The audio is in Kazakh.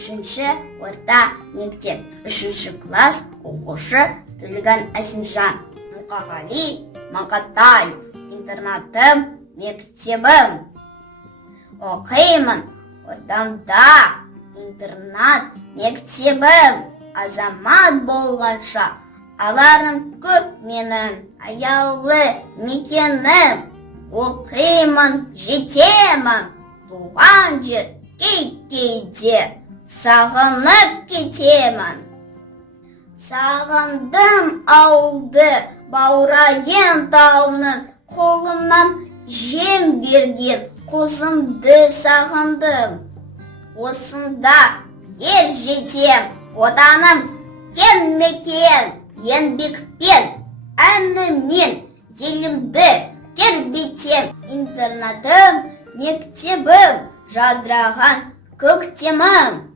3-ші орта мектеп, 3-ші класс оқушы Төлеген Әсімжан. Мұқағали Мақатаев. Интернатым, мектебім. Оқимын ордамда, интернат мектебім. Азамат болғанша аларым көп менің аялы мекенім. Оқимын, жетемін, туған жер кейде сағынып кетемін. Сағындым ауылды, баурайын тауының, қолымнан жем берген қозымды сағындым. Осында ер жетем, отаным кен мекен, еңбекпен, әнімен елімді тербетем. Интернатым, мектебім, жадыраған көктемім.